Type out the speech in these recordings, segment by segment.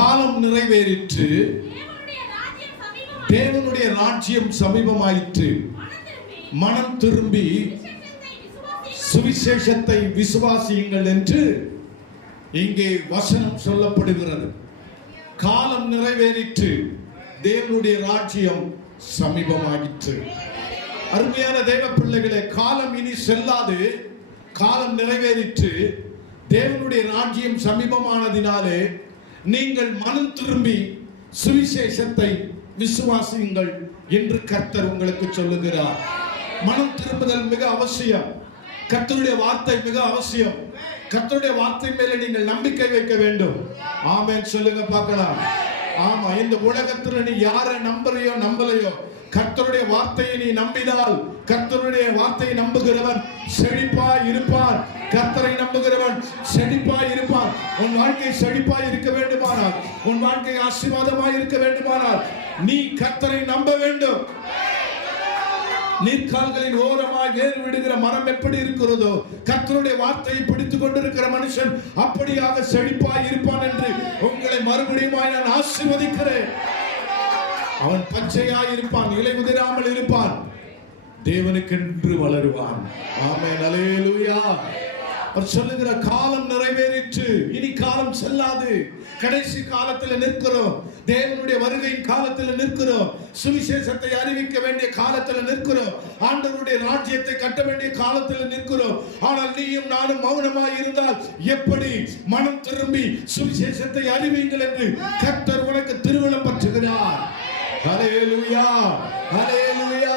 காலம் நிறைவேறிற்று, தேவனுடைய ராஜ்யம் சமீபமாயிற்று. மனம் திரும்பி சுவிசேஷத்தை விசுவாசியுங்கள் என்று இங்கே வசனம் சொல்லப்படுகிறது. காலம் நிறைவேறிற்று, தேவனுடைய ராஜ்யம் சமீபமாயிற்று. அருமையான தேவ பிள்ளைகளே, காலம் இனி செல்லாது, காலம் நிறைவேறிற்று, தேவனுடைய ராஜ்யம் சமீபமானதினாலே நீங்கள் மனம் திரும்பி சுவிசேஷத்தை விசுவாசியுங்கள் என்று கர்த்தர் உங்களுக்கு சொல்லுகிறார். மனம் திரும்புதல் மிக அவசியம். கர்த்தருடைய வார்த்தை மிக அவசியம். கர்த்தருடைய வார்த்தை மேல நீங்கள் நம்பிக்கை வைக்க வேண்டும். ஆமென் சொல்லுங்க பார்க்கலாம். ஆமா, இந்த உலகத்துல நீ யாரை நம்புறியோ நம்பலையோ, கர்த்தருடைய வார்த்தையை நீ நம்பினால், கர்த்தருடைய வார்த்தையை நம்புகிறவன் செழிப்பாய் இருப்பான். கர்த்தரை நம்புகிறவன் செழிப்பாய் இருப்பான். உன் வாழ்க்கை செழிப்பாய் இருக்க வேண்டுமானால், உன் வாழ்க்கை ஆசீர்வாதமாய் இருக்க வேண்டுமானால் நீ கர்த்தரை நம்ப வேண்டும். நீர்க்கால்களின் ஓரமாய் வேறு விடுகிற மரம் எப்படி இருக்கிறதோ, கர்த்தருடைய வார்த்தையை பிடித்துக் கொண்டிருக்கிற மனுஷன் அப்படியாக செழிப்பாய் இருப்பான் என்று உங்களை மறுபடியும் நான் ஆசீர்வதிக்கிறேன். அவன் பச்சையாய் இருப்பான், இலை உதிராமல் இருப்பான், தேவனுக்கென்று வளருவான். ஆமென், அல்லேலூயா. அவர் சொல்லுகிற காலம் நிறைவேறிற்று, இனி காலம் செல்லாது. கடைசி காலத்தில் நிற்கிறோம், தேவனுடைய வருகையின் காலத்தில் நிற்கிறோம், சுவிசேஷத்தை அறிவிக்க வேண்டிய காலத்தில் நிற்கிறோம், ஆண்டவருடைய ராஜ்யத்தை கட்ட வேண்டிய காலத்தில் நிற்கிறோம். ஆனால் நீயும் நானும் மௌனமாய் இருந்தால் எப்படி? மனம் திரும்பி சுவிசேஷத்தை அறிவிங்கள் என்று கர்த்தர் உனக்கு திருவிழம் பற்றுகிறார். ஹல்லேலூயா, ஹல்லேலூயா.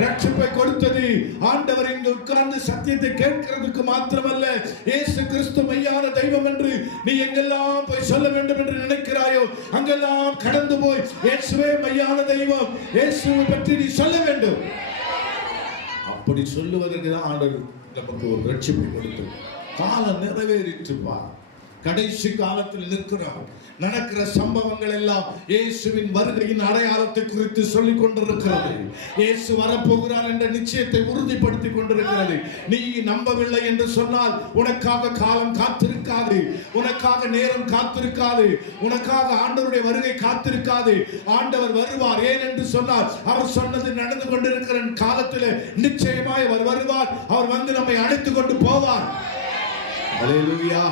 ரட்சிப்பை கொடுத்தது ஆண்டவர் இங்கு உட்கார்ந்து சத்தியத்தை கேட்கிறதுக்கு மாத்திரமல்ல, இயேசு கிறிஸ்து மெய்யான தெய்வம் என்று நீ எங்கெல்லாம் போய் சொல்ல வேண்டும் என்று நினைக்கிறாயோ அங்கெல்லாம் கடந்து போய் இயேசுவே மெய்யான தெய்வம், இயேசுவை பற்றி நீ சொல்ல வேண்டும். அப்படி சொல்லுவதற்கு தான் ஆண்டவர் நமக்கு ஒரு ரட்சிப்பை கொடுத்தது. காலம் நிறைவேறிற்றுப்பா. கடைசி காலத்தில் நிற்கிறோம். நடக்கிற சம்பவங்கள் எல்லாம் இயேசுவின் வருகையின் அடையாளத்தை குறித்து சொல்லிக் கொண்டிருக்கிறது. இயேசு வரப்போகிறார் என்ற நிச்சயத்தை உறுதிப்படுத்திக் கொண்டிருக்கிறது. நீ நம்பவில்லை என்று சொன்னால் உனக்காக காலம் காத்திருக்காது, உனக்காக நேரம் காத்திருக்காது, உனக்காக ஆண்டவருடைய வருகை காத்திருக்காது. ஆண்டவர் வருவார். ஏன் என்று சொன்னால் அவர் சொன்னது நடந்து கொண்டிருக்கிற காலத்தில் நிச்சயமாய் அவர் வருவார். அவர் வந்து நம்மை அழைத்து கொண்டு போவார். அல்லேலூயா.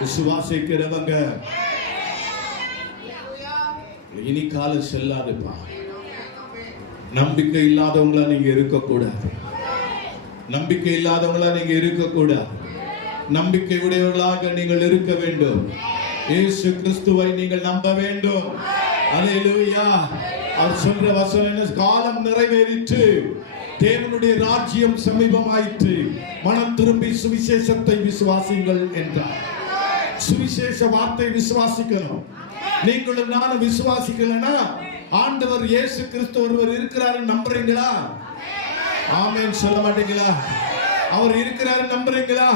விசுவாசிக்கிறவங்க இனி காலம் செல்லாதுப்பா. நம்பிக்கை இல்லாதவங்களா நீங்க இருக்கக்கூடாது. நம்பிக்கை இல்லாதவங்களா நீங்க இருக்கக்கூடாது. நம்பிக்கை உடையவர்களாக நீங்கள் இருக்க வேண்டும். இயேசு கிறிஸ்துவை நீங்கள் நம்ப வேண்டும். அல்லேலூயா. அவர் சொல்ற வசனம் என்ன? காலம் நிறைவேறிற்று, தேவனுடைய ராஜ்யம் சமீபமாயிற்று, மனம் திரும்பி சுவிசேஷத்தை விசுவாசியுங்கள் என்றார். சுவிசேஷ வார்த்தை விசுவாசிக்கணும். நீங்களும் நானும் விசுவாசிக்கலனா, ஆண்டவர் இயேசு கிறிஸ்து ஒருவர் இருக்கிறாரு நம்புறீங்களா? ஆமென் சொல்ல மாட்டீங்களா? அவர் இருக்கிறாரு நம்புறீங்களா?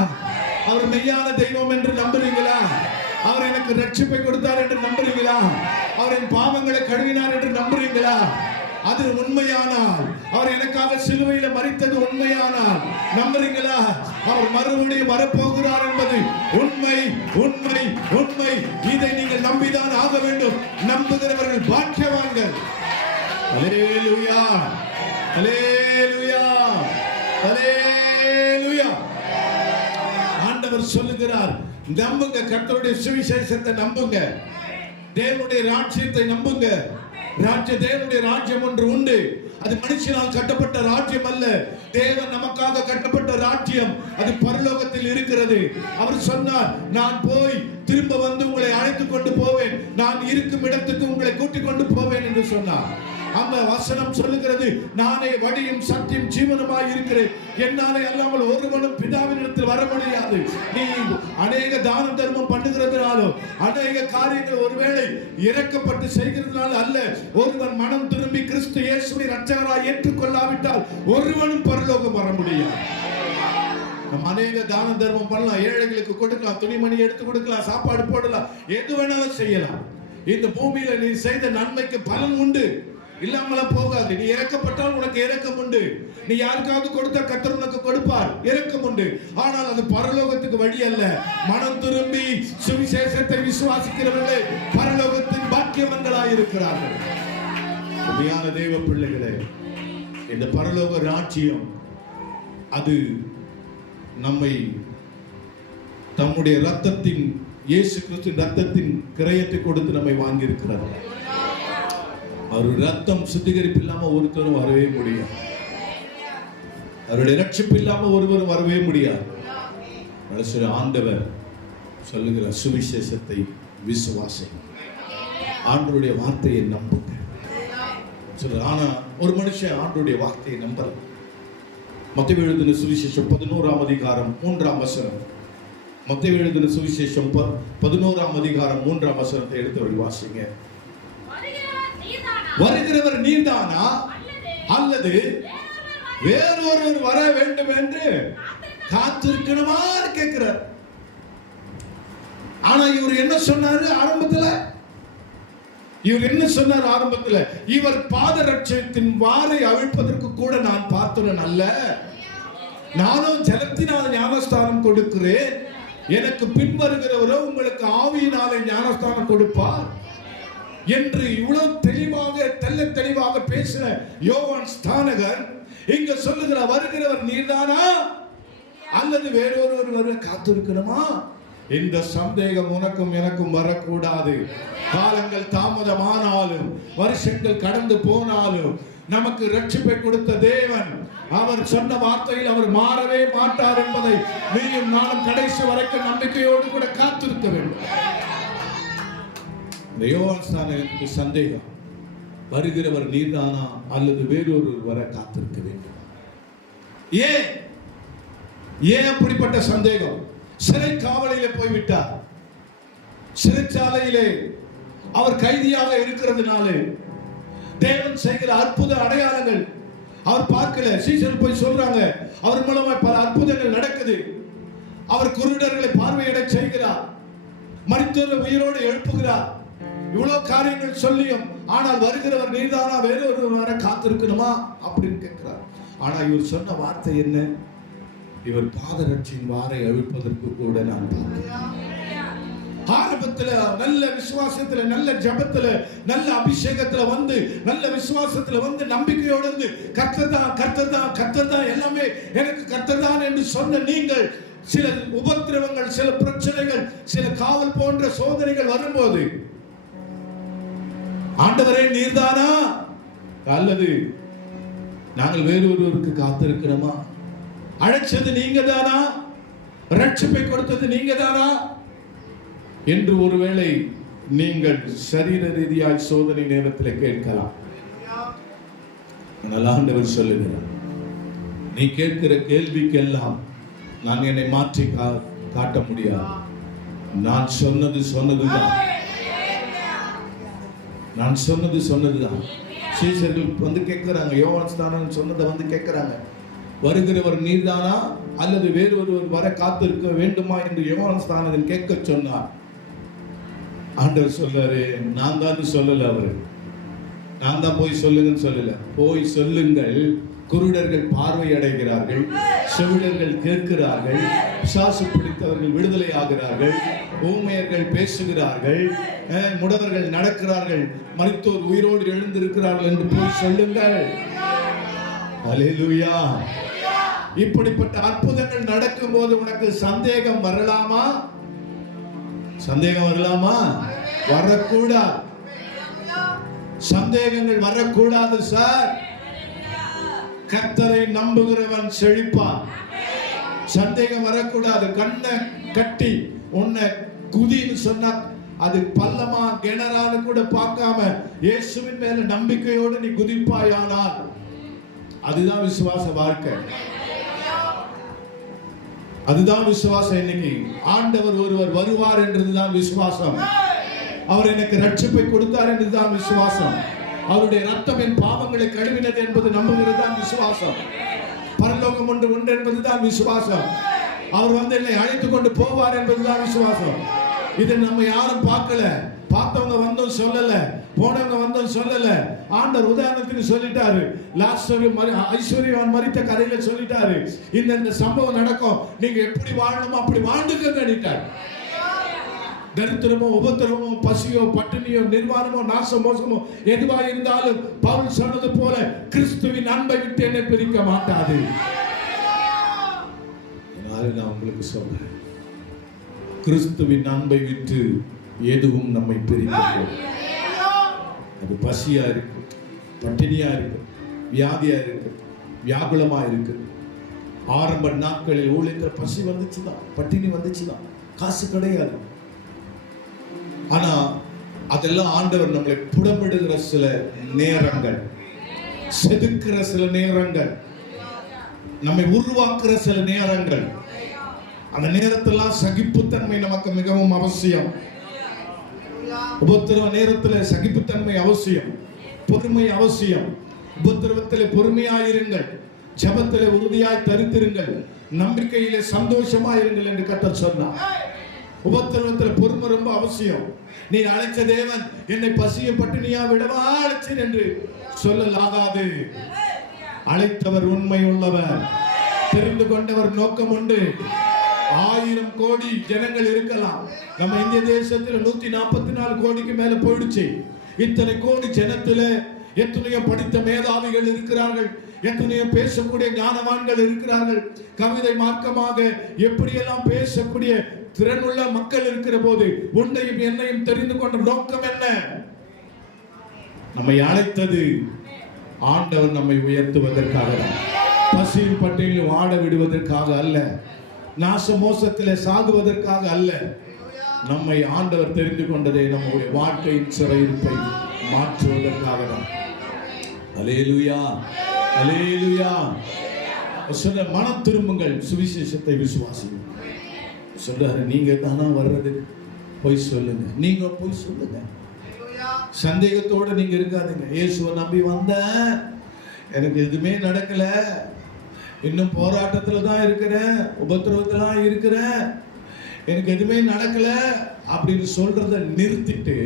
அவர் மெய்யான தெய்வம் என்று நம்புறீங்களா? அவர் எனக்கு ரட்சிப்பை கொடுத்தார் என்று நம்புறீங்களா? அவர் என் பாவங்களை கழுவினார் என்று நம்புறீங்களா? அது உண்மையானால், அவர் எனக்காக சிலுவையில மரித்தது உண்மையானால் நம்புறீங்களா? அவர் மறுபடியும் வரப்போகிறார் என்பது உண்மை, உண்மை, உண்மை. இதை நீங்கள் நம்பிதான் ஆக வேண்டும். நம்புகிறவர்கள் பாக்கியவான்கள். அல்லேலூயா, அல்லேலூயா, அல்லேலூயா. ஆண்டவர் சொல்லுகிறார், நம்புங்க, கர்த்தருடைய சுவிசேஷத்தை நம்புங்க, தேவனுடைய ராஜ்யத்தை நம்புங்க. தேவனுடைய ராஜ்யம் ஒன்று உண்டு. அது மனுஷனால் கட்டப்பட்ட ராஜ்யம் அல்ல, தேவன் நமக்காக கட்டப்பட்ட ராஜ்யம். அது பரலோகத்தில் இருக்கிறது. அவர் சொன்னார், நான் போய் திரும்ப வந்து உங்களை அழைத்துக் கொண்டு போவேன், நான் இருக்கும் இடத்துக்கு உங்களை கூட்டிக் கொண்டு போவேன் என்று சொன்னார். அந்த வசனம் சொல்லுகிறது, நானே வழியும் சத்தியம் ஜீவனுமாய் இருக்கிறேன், என்னாலே அல்லாமல் ஒருவனும் பிதாவினிடத்தில் வர முடியாது. நீ அநேக தான தர்மம் பண்ணுகிறதுனாலோ, அநேக காரியங்கள் ஒருவேளை இறக்கப்பட்டு செய்கிறதுனால அல்ல. ஒருவன் மனம் திரும்பி கிறிஸ்து இயேசுவை இரட்சகராய் ஏற்றுக்கொள்ளாவிட்டால் ஒருவனும் பரலோகம் வர முடியாது. நம்ம அநேக தான தர்மம் பண்ணலாம், ஏழைகளுக்கு கொடுக்கலாம், துணிமணி எடுத்து கொடுக்கலாம், சாப்பாடு போடலாம், எது வேணாலும் செய்யலாம். இந்த பூமியில நீ செய்த நன்மைக்கு பலன் உண்டு, இல்லாமல போகாது. நீ இறக்கப்பட்டால் உனக்கு இரக்கம் உண்டு. நீ யாருக்காவது கொடுத்தா கர்த்தர் உனக்கு கொடுப்பார், இரக்கம் உண்டு. ஆனால் அது பரலோகத்துக்கு வழி அல்ல. மனம் திரும்பி சுவிசேஷத்தை விசுவாசிக்கிறவர்களே பரலோக இருக்கிறார்கள். உண்மையான தேவ பிள்ளைகளே, இந்த பரலோக ராஜ்யம் அது நம்மை தம்முடைய ரத்தத்தின், இயேசு கிறிஸ்துவின் ரத்தத்தின் கிரயத்தை கொடுத்து நம்மை வாங்கி இருக்கிறார். அவர் ரத்தம் சுத்திகரிப்பு இல்லாம ஒருத்தரும் வரவே முடியாது. அவருடைய ரட்சிப்பு இல்லாம ஒருவரும் வரவே முடியாது. ஆண்டவர் சொல்லுகிற சுவிசேஷத்தை விசுவாசி, ஆண்டவருடைய வார்த்தையை நம்புங்க. ஆனா ஒரு மனுஷன் ஆண்டவருடைய வார்த்தையை நம்பல. மத்தேயு எழுதின சுவிசேஷம் 11ஆம் அதிகாரம் 3ஆம் வசனம். மத்தேயு எழுதின சுவிசேஷம் 11ஆம் அதிகாரம் 3ஆம் வசனத்தை எடுத்து வாசிங்க. வருகிறவர் நீர்தானா அல்லது வேறொருவர் வர வேண்டும் என்று காத்திருக்கணுமான்னு கேட்கிறார். ஆனா இவர் என்ன சொன்னாரு ஆரம்பத்துல? இவர் பாதரட்சத்தின் வாரை அவிழ்ப்பதற்கு கூட நான் பார்த்தவன் அல்ல, நானும் ஜலத்தினால் ஞானஸ்தானம் கொடுக்கிறேன், எனக்கு பின்வருகிறவரோ உங்களுக்கு ஆவியினாலே ஞானஸ்தானம் கொடுப்பார் என்று இவ்வளவு தெளிவாக, தெல்ல தெளிவாக பேசின யோவான் ஸ்நானகர் இங்க சொல்லுகிறார், வருகிறவர் நீர்தானா அல்லது வேறொருவர் வர காத்திருக்கணுமா? இந்த சந்தேகம் உனக்கும் எனக்கும் வரக்கூடாது. காலங்கள் தாமதமானாலும், வருஷங்கள் கடந்து போனாலும், நமக்கு ரட்சிப்பை கொடுத்த தேவன், அவர் சொன்ன வார்த்தையில் அவர் மாறவே மாட்டார் என்பதை நீயும் நானும் கடைசி வரைக்கும் நம்பிக்கையோடு கூட காத்திருக்க வேண்டும். யோவான் சந்தேகம், வருகிறவர் நீர்தானா அல்லது வேறொருவர் வர காத்திருக்க வேண்டும். ஏன் அப்படிப்பட்ட சந்தேகம்? சிறை காவலிலே போய்விட்டார். சிறைச்சாலையிலே அவர் கைதியாக இருக்கிறதுனாலே தேவன் செய்கிற அற்புத அடையாளங்கள் அவர் பார்க்கல. சீசர் போய் சொல்றாங்க, அவர் மூலமா பல அற்புதங்கள் நடக்குது. அவர் குருடர்களை பார்வையிட செய்கிறார், மரித்தோரை உயிரோடு எழுப்புகிறார். இவ்வளவு காரியங்கள் சொல்லியும் ஆனால் வருகிறவர் நீர்தானா வேறொருவர் வர காத்திருக்கணுமா அப்படின்னு கேட்கிறார். ஆனா இவர் சொன்ன வார்த்தை என்ன? இவர் பாதரட்சியின் வாரை அவிழ்ப்பதற்கு கூட நான் ஆரம்பத்துல நல்ல விசுவாசத்துல, நல்ல ஜபத்துல, நல்ல அபிஷேகத்துல வந்து, நல்ல விசுவாசத்துல வந்து நம்பிக்கையோடு இருந்து கர்த்தர் தான் எல்லாமே எனக்கு கர்த்தர் தான் என்று சொன்ன நீங்கள், சில உபத்திரவங்கள், சில பிரச்சனைகள், சில காவல் போன்ற சோதனைகள் வரும்போது, ஆண்டவரே நீர்தானா அல்லது நாங்கள் வேறொருவருக்கு காத்திருக்கிறோமா? அழைச்சது நீங்க தானா? ரட்சிப்பை கொடுத்தது நீங்க தானா என்று ஒருவேளை நீங்கள் சரீர ரீதியாய் சோதனை நேரத்தில் கேட்கலாம். ஆனால் ஆண்டவர் சொல்லுகிறார், நீ கேட்கிற கேள்விக்கெல்லாம் நான் என்னை மாற்றி காட்ட முடியாது. நான் சொன்னதுதான். சீசர்கள் வந்து கேட்கிறாங்க, யோவான் ஸ்நானகன் சொன்னதை வந்து கேட்கிறாங்க, வருகிறவர் நீர்தானா அல்லது வேறொருவர் வர காத்திருக்க வேண்டுமா என்று யோவான் ஸ்நானகன் கேட்க சொன்னார். ஆண்டவர் சொல்றாரு, நான் தான் சொல்லல, அவரு நான் தான் போய் சொல்லுங்கன்னு சொல்லல. போய் சொல்லுங்கள், குருடர்கள் பார்வை அடைகிறார்கள், செவிடர்கள் கேட்கிறார்கள், பிசாசு பிடித்தவர்கள் விடுதலை ஆகிறார்கள், ஊமையர்கள் பேசுகிறார்கள், முடவர்கள் நடக்கிறார்கள், மரித்தோர் உயிரோடு எழுந்திருக்கிறார்கள் என்று போய் சொல்லுங்கள். அல்லேலூயா. இப்படிப்பட்ட அற்புதங்கள் நடக்கும் போது உனக்கு சந்தேகம் வரலாமா? வரக்கூடாது. சந்தேகங்கள் வரக்கூடாது சார். கர்த்தரை நம்புகிறவன் செழிப்பான். சந்தேகம் வரக்கூடாது. கண்ணை கட்டி உன்னை குதின்னு சொன்னா அது பள்ளமா கிணறான்னு கூட பார்க்காம இயேசுவின் மேல நம்பிக்கையோடு நீ குதிப்பாயானால் அதுதான் விசுவாச வாழ்க்கை. அதுதான் விசுவாசம். இன்னைக்கு ஆண்டவர் ஒருவர் வருவார் என்றதுதான் விசுவாசம். அவர் எனக்கு ரட்சிப்பை கொடுத்தார் என்றுதான் விசுவாசம். அவருடைய ரத்தம் என் பாவங்களை கழுவினது என்பது நம்புகிறதுதான் விசுவாசம். பரலோகம் ஒன்று உண்டு என்பதுதான் விசுவாசம். அவர் வந்து என்னை அழைத்துக் கொண்டு போவார் என்பதுதான் விசுவாசம். இதை நம்ம யாரும் பார்க்கல. பார்த்தவங்க வந்தும் சொல்லல, போனவங்க வந்தும் சொல்லல. ஆண்டவர் உதாரணத்துக்கு சொல்லிட்டாரு. ஐஸ்வர்யவான் மரித்த கதையில சொல்லிட்டாரு, இந்த சம்பவம் நடக்கும், நீங்க எப்படி வாழணுமோ அப்படி வாழ்ந்துக்க. தரித்திரமோ, உபத்திரமோ, பசியோ, பட்டினியோ, நிர்வாணமோ, நாச மோசமோ எதுவா இருந்தாலும் பவுல் சொன்னது போல கிறிஸ்துவின் அன்பை விட்டு என்னை பிரிக்க மாட்டாது. நான் உங்களுக்கு சொல்றேன், கிறிஸ்துவின் அன்பை விட்டு எதுவும் நம்மை பிரிக்க. அது பசியா இருக்கு, பட்டினியா இருக்கு, வியாதியா இருக்கு, வியாகுலமா இருக்கு. ஆரம்ப நாட்களில் ஊழியத்தில் பசி வந்துச்சுதான், பட்டினி வந்துச்சுதான், காசு கிடையாது. ஆனா அதெல்லாம் ஆண்டவர் நம்மளை புடமிடுகிற சில நேரங்கள், செதுக்கிற சில நேரங்கள், நம்மை உருவாக்குற சில நேரங்கள். அந்த நேரத்தெல்லாம் சகிப்புத்தன்மை நமக்கு மிகவும் அவசியம். உபத்திரவ நேரத்தில் சகிப்புத்தன்மை அவசியம், பொறுமை அவசியம். உபத்திரவத்தில் பொறுமையாயிருங்கள், ஜெபத்திலே உறுதியாய் தரித்திருங்கள், நம்பிக்கையிலே சந்தோஷமாயிருங்கள் என்று கர்த்தர் சொன்னார். உபத்திரவத்தில் பொறுமை ரொம்ப அவசியம். நீ அழைச்ச தேவன் என்னை பசிய பட்டினியா விடவா அழைச்சேன் என்று சொல்லலாகாது. அழைத்தவர் உண்மை உள்ளவர், தெரிந்து கொண்டவர் நோக்கம் உண்டு. 1000 கோடி ஜனங்கள் இருக்கலாம். நம்ம இந்திய தேசத்தில் 144 கோடிக்கு மேல போயிடுச்சு. இத்தனை கோடி ஜனத்துல எத்தனையோ படித்த மேதாவிகள் இருக்கிறார்கள், எத்தனையோ பேசக்கூடிய ஞானவான்கள் இருக்கிறார்கள். கவிதை மார்க்கமாக எப்படியெல்லாம் பேசக்கூடிய திறனுள்ள மக்கள் இருக்கிற போது உன்னையும் என்னையும் தெரிந்து கொண்ட நோக்கம் என்ன? நம்மை அழைத்தது ஆண்டவர் நம்மை உயர்த்துவதற்காக, பசியும் பட்டினியும் ஆட விடுவதற்காக அல்ல, நாச மோசத்திலே சாகுவதற்காக அல்ல. நம்மை ஆண்டவர் தெரிந்து கொண்டதே நம்முடைய வாழ்க்கையின் சிறையிருப்பை மாற்றுவதற்காக தான். அல்லேலூயா, அல்லேலூயா. சொல்ற மனம் திரும்புங்கள், சுவிசேஷத்தை விசுவாசியுங்கள். சொல்றாரு, நீங்க தானா வர்றது, போய் சொல்லுங்க, நீங்க போய் சொல்லுங்க. சந்தேகத்தோட நீங்க இருக்காதீங்க. இயேசுவை நம்பி வந்த, எனக்கு எதுவுமே நடக்கல, இன்னும் போராட்டத்துல தான் இருக்கிறேன், உபத்திரவத்துல தான் இருக்கிறேன், எனக்கு எதுவுமே நடக்கல அப்படின்னு சொல்றத நிறுத்திட்டு,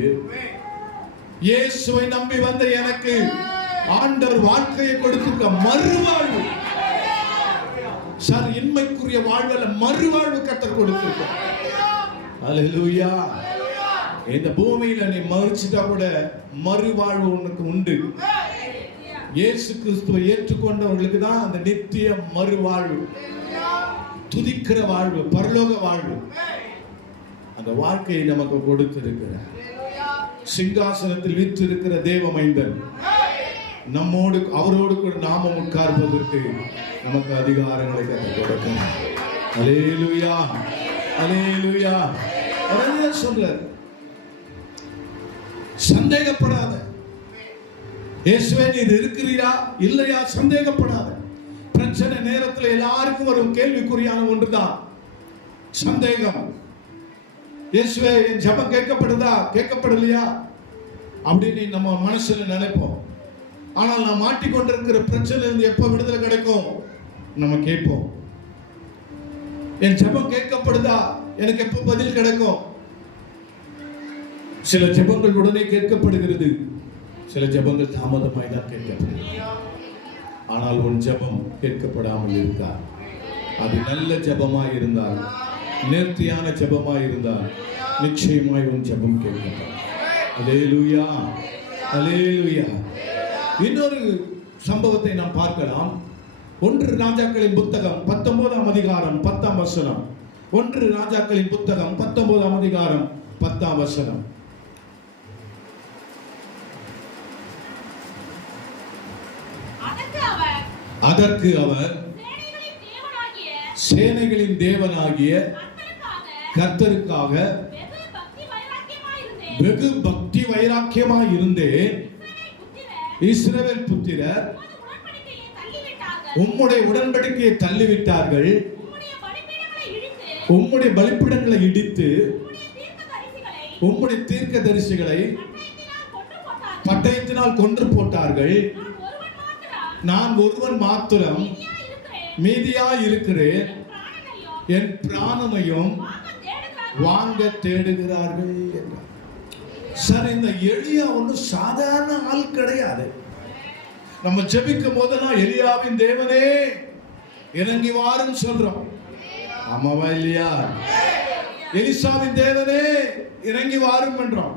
இயேசுவை நம்பி வந்த எனக்கு ஆண்டவர் வாழ்க்கையை கொடுத்துக்க மறுவாழ்வு, சார் இன்மைக்குரிய வாழ்வுல மறுவாழ்வு கர்த்தர் கொடுத்திருக்கிறார். அல்லேலூயா. இந்த பூமியில நீ மரிச்சிட்டா கூட மறுவாழ்வு உனக்கு உண்டு. இயேசு கிறிஸ்துவை ஏற்றுக்கொண்டவர்களுக்கு தான் அந்த நித்திய மறுவாழ்வு, துதிக்கிற வாழ்வு, பரலோக வாழ்வு. அந்த வாழ்க்கையை நமக்கு கொடுத்திருக்கிறார். சிங்காசனத்தில் வீற்றிருக்கிற தேவமைந்தன் நம்மோடு, அவரோடு கூட நாமும் உட்கார்ப்பதற்கு நமக்கு அதிகாரங்களை கற்றுக் கொடுக்கிறார். அல்லேலூயா, அல்லேலூயா. அவரே சொல்றார், சந்தேகப்படாத. இயேசுவே நீர் இருக்கிறீரா இல்லையா சந்தேகப்படாத. பிரச்சனை நேரத்தில் எல்லாருக்கும் வரும் கேள்விக்குறியான ஒன்றுதான் சந்தேகம். இயேசுவே என் ஜெபம் கேட்கப்படுதா கேட்கப்படலையா அப்படின்னு நம்ம மனசுல நினைப்போம். ஆனால் நாம் மாட்டிக்கொண்டிருக்கிற பிரச்சனை இருந்து எப்ப விடுதலை கிடைக்கும் நம்ம கேட்போம். என் ஜெபம் கேட்கப்படுதா, எனக்கு எப்ப பதில் கிடைக்கும்? சில ஜெபங்கள் உடனே கேட்கப்படுகிறது, சில ஜெபங்கள் தாமதமாய் தான் கேட்கப்படுகிறது. ஆனால் உன் ஜெபம் கேட்கப்படாமல் இருக்கார். அது நல்ல ஜெபமாய் இருந்தால், நேர்த்தியான ஜெபமாய் இருந்தால் நிச்சயமாய் உன் ஜெபம் கேட்கப்படும். அல்லேலூயா, அல்லேலூயா. இன்னொரு சம்பவத்தை நாம் பார்க்கலாம். 1 ராஜாக்களின் புத்தகம் 19ஆம் அதிகாரம் 10ஆம் வசனம். 1 ராஜாக்களின் புத்தகம் 19ஆம் அதிகாரம் 10ஆம் வசனம். அதற்கு அவர் சேனைகளின் தேவனாகிய கர்த்தருக்காக வெகு பக்தி வைராக்கியமாய் இருந்தேன். இஸ்ரவேல் புத்திரர் உம்முடைய உடன்படிக்கையை தள்ளிவிட்டார்கள், உம்முடைய பலிபீடங்களை இடித்து உம்முடைய தீர்க்கதரிசிகளை பட்டயத்தினால் கொன்று போட்டார்கள். நான் ஒருவன் மாத்திரம் மீதியாய் இருக்கிறேன், என் பிராணனையும் வாங்க தேடுகிறார்கள் என்றார். சார், இந்த எலியா ஒன்றும் சாதாரண ஆள் கிடையாது. நம்ம ஜெபிக்கும் போதெல்லாம் எலியாவின் தேவனே இறங்கி வாருன்னு சொல்றோம். ஆமாவா இல்லையா? எலிசாவின் தேவனே இறங்கி வாரும் என்றோம்.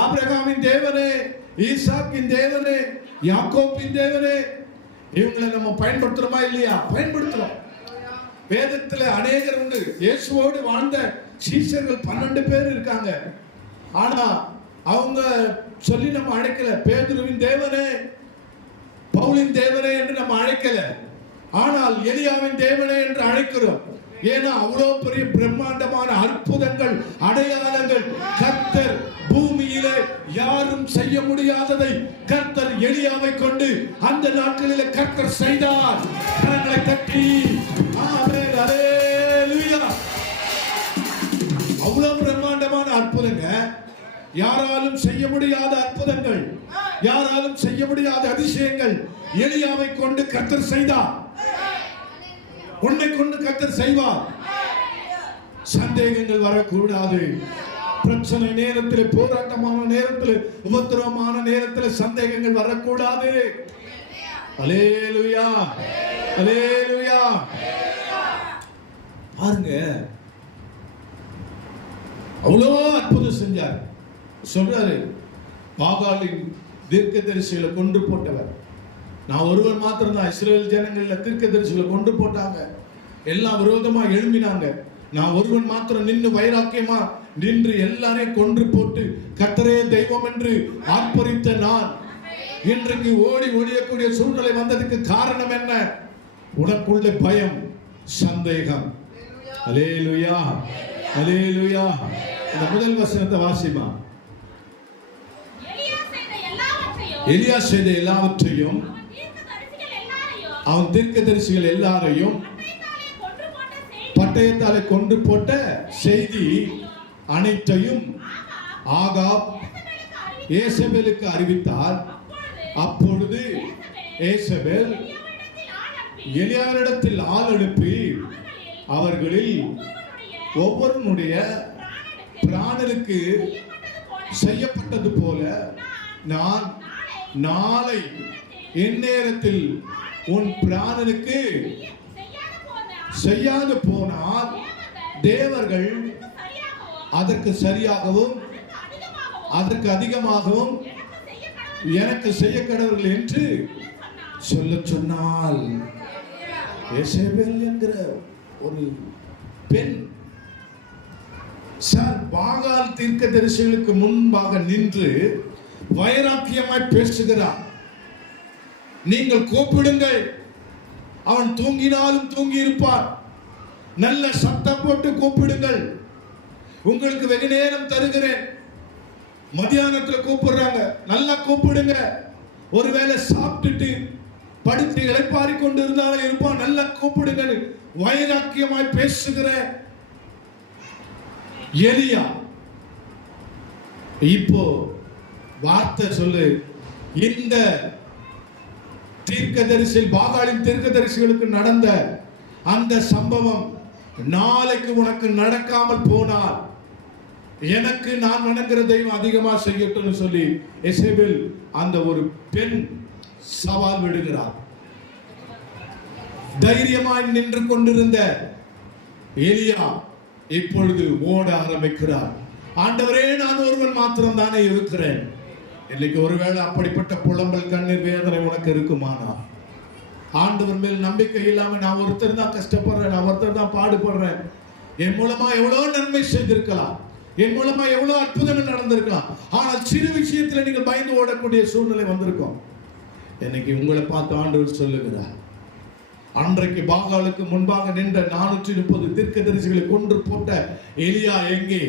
ஆபிரகாமின் தேவனே, ஈசாக்கின் தேவனே, யாக்கோபின் தேவனே. இவங்களை நம்ம பயன்படுத்துறோமா இல்லையா? பயன்படுத்துறோம். வேதத்துல அநேகர் உண்டு. இயேசுவோடு வாழ்ந்த சீஷர்கள் 12 பேர் இருக்காங்க. ஆனா அவங்க சொல்லி நம்ம அழைக்கல. பேதுருவின் தேவனே, பவுலின் தேவனே என்று நம்ம அழைக்கல. ஆனால் எலியாவின் தேவனே என்று அழைக்கிறோம். ஏன்னா அவ்வளவு பெரிய பிரம்மாண்டமான அற்புதங்கள், அடையாளங்கள் கர்த்தர் பூமியிலே யாரும் செய்ய முடியாததை கர்த்தர் எலியாவை கொண்டு அந்த நாட்களிலே கர்த்தர் செய்தார். கரங்களை தட்டி ஆமென், அல்லேலூயா. அவ்வளவு பிரம்மாண்டமான அற்புதங்க, யாராலும் செய்ய முடியாத அற்புதங்கள், யாராலும் செய்ய முடியாத அதிசயங்கள் எலியாவை கொண்டு கர்த்தர் செய்தார். உன்னை கொண்டு கர்த்தர் செய்வார். சந்தேகங்கள் வரக்கூடாது. பிரச்சனை நேரத்தில், போராட்டமான நேரத்தில், உபத்திரவமான நேரத்தில் சந்தேகங்கள் வரக்கூடாது. அல்லேலூயா, அல்லேலூயா. பாருங்க, அவ்வளோ அற்புதம் செஞ்சார். சொல்றாரு, பாகாலின் தீர்க்கதரிசிகளை கொண்டு போட்டவர் நான் ஒருவர் மாத்திரம் தான். இஸ்ரவேல் ஜனங்கள்ல தீர்க்கதரிசிகளை கொண்டு போட்டாங்க, எல்லாம் விரோதமா எழும்பினாங்க. நான் ஒருவன் மாத்திரம் நின்று வைராக்கியமா நின்று எல்லாரையும் கொன்று போட்டு கர்த்தரே தெய்வம் என்று ஆர்ப்பரித்த நான் இன்றைக்கு ஓடி ஒழியக்கூடிய சூழ்நிலை வந்ததுக்கு காரணம் என்ன? உனக்குள்ள பயம், சந்தேகம். அல்லேலூயா, அல்லேலூயா. இந்த முதல் வசனத்தை வாசிமா. எலியா செய்த எல்லாவற்றையும், அவன் தீர்க்கதரிசிகள் எல்லாரையும் பட்டயத்தாலே கொன்று போட்ட செய்தி அனைத்தையும் ஆகாப் ஏசபேலுக்கு அறிவித்தார். அப்பொழுது ஏசபேல் எலியாவினிடத்தில் ஆள் அனுப்பி அவர்களில் ஒவ்வொருவனுடைய பிராணனுக்கு செய்யப்பட்டது போல நான் நாளை எந்நேரத்தில் உன் பிராணனுக்கு செய்யாது போனால் தேவர்கள் அதற்கு சரியாகவும் அதற்கு அதிகமாகவும் எனக்கு செய்ய கடவர்கள் என்று சொல்ல சொன்னால், எசேபேல் என்கிற ஒரு பெண் சார் பாகால் தீர்க்கதரிசிகளுக்கு முன்பாக நின்று வைராக்கியமாய் பேசுகிறார். நீங்கள் கூப்பிடுங்கள், அவன் தூங்கினாலும் தூங்கி இருப்பார். நல்ல சத்தம் போட்டு கூப்பிடுங்கள், உங்களுக்கு வெகு நேரம் தருகிறேன். மத்தியானத்தில் கூப்பிடுறாங்க, நல்லா கூப்பிடுங்க. ஒருவேளை சாப்பிட்டுட்டு படுத்து இளைப்பாரி கொண்டு இருந்தாலும் இருப்பான், நல்லா கூப்பிடுங்க. வைராக்கியமாய் பேசுகிற எலியா இப்போ வார்த்தை சொல்லு. இந்த தீர்க்கதரிசி பாகாலின் தீர்க்கதரிசிகளுக்கு நடந்த அந்த சம்பவம் நாளைக்கு உனக்கு நடக்காமல் போனால் எனக்கு நான் வணங்குற தெய்வம் அதிகமா செய்யட்டும்னு சொல்லி எசேபேல் அந்த ஒரு பெண் சவால் விடுகிறார். தைரியமாய் நின்று கொண்டிருந்த எலியா இப்பொழுது ஓட ஆரம்பிக்கிறார். ஆண்டவரே, நான் ஒருவன் மாத்திரம் தானே இருக்கிறேன். இன்னைக்கு ஒருவேளை அப்படிப்பட்ட புலம்பல், கண்ணீர், வேதனை உனக்கு இருக்குமானா, ஆண்டவர் மேல் நம்பிக்கை இல்லாம நான் ஒருத்தர் தான் கஷ்டப்படுறேன், நான் ஒருத்தர் தான் பாடுபடுறேன், என் மூலமா எவ்வளவு நன்மை செய்திருக்கலாம், என் மூலமா எவ்வளவு அற்புதங்கள் நடந்திருக்கலாம், ஆனால் சிறு விஷயத்துல நீங்கள் பயந்து ஓடக்கூடிய சூழ்நிலை வந்திருக்கும். இன்னைக்கு உங்களை பார்த்து ஆண்டவர் சொல்லுகிறார், அன்றைக்கு பாகாலுக்கு முன்பாக நின்ற 430 தீர்க்கதரிசிகளை கொன்று போட்ட எலியா எங்கே?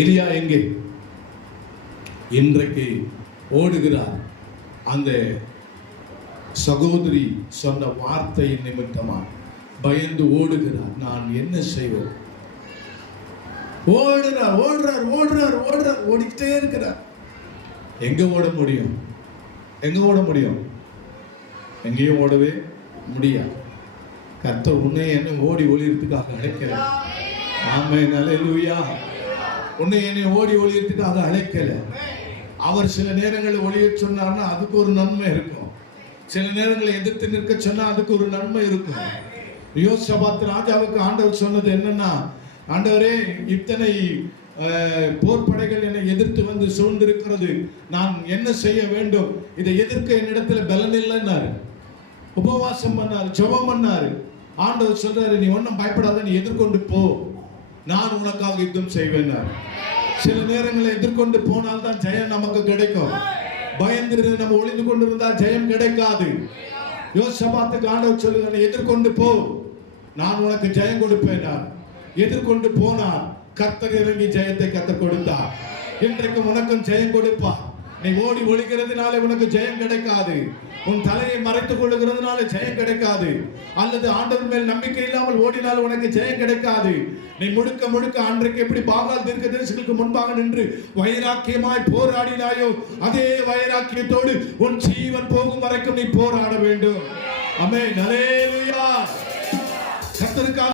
எலியா எங்கே? இன்றைக்கு ஓடுகிறார். அந்த சகோதரி சொன்ன வார்த்தையின் நிமித்தமா பயந்து ஓடுகிறார். நான் என்ன செய்வேன்? ஓடுறார், ஓடுறார், ஓடுறார், ஓடுறார், ஓடிக்கிட்டே இருக்கிறார். எங்க ஓட முடியும்? எங்க ஓட முடியும்? எங்கேயும் ஓடவே முடியாது. கர்த்தர் உன்னை என்ன ஓடி ஒளியறதுக்காக அழைக்கல. ஆமென், அல்லேலூயா. உன்னை என்னை ஓடி ஒளியறதுக்காக அழைக்கல. அவர் சில நேரங்களில் ஒளிய சொன்னார்னா அதுக்கு ஒரு நன்மை இருக்கும். சில நேரங்களில் எதிர்த்து நிற்க சொன்னா அதுக்கு ஒரு நன்மை இருக்கும். யோசபாத் ராஜாவுக்கு ஆண்டவர் சொன்னது என்னன்னா, ஆண்டவரே இத்தனை போர்ப்படைகள் என்னை எதிர்த்து வந்து சூழ்ந்திருக்கிறது, நான் என்ன செய்ய வேண்டும்? இதை எதிர்க்க என்னிடத்துல பலன் இல்லைன்னாரு. உபவாசம் பண்ணாரு, ஜெபம் பண்ணாரு. ஆண்டவர் சொல்றாரு, நீ ஒன்னும் பயப்படாத, நீ எதிர்கொண்டு போ, நான் உனக்காக யுத்தம் செய்வேன். சில நேரங்களை எதிர்கொண்டு போனால்தான் ஜெயம் நமக்கு கிடைக்கும். பயந்து நம்ம ஒளிந்து கொண்டு இருந்தால் ஜெயம் கிடைக்காது. யோசபாத்துக்கு ஆண்டவர் சொல்லுங்க, எதிர்கொண்டு போ, நான் உனக்கு ஜெயம் கொடுப்பேன். எதிர்கொண்டு போனார், கர்த்தர் இறங்கி ஜெயத்தை கர்த்தர் கொடுத்தார். இன்றைக்கு உனக்கும் ஜெயம் கொடுப்பார். நீ ஓடி ஒளிகிறதுனால உனக்கு ஜெயம் கிடைக்காது. உன் தலையை மறைத்துக் கொள்ளுகிறதுனால ஜெயம் கிடைக்காது. அல்லது ஆண்டவர் மேல் நம்பிக்கை இல்லாமல் ஓடினால் உனக்கு ஜெயம் கிடைக்காது. நீ முழுக்க முழுக்க அன்றைக்கு எப்படி பாகால் தீர்க்கதரிசிகளுக்கு முன்பாக நின்று வைராக்கியமாய் போராடினாயோ, அதே வைராக்கியத்தோடு உன் ஜீவன் போகும் வரைக்கும் நீ போராட வேண்டும். ஆமென். அல்லேலூயா. கர்த்தருக்காக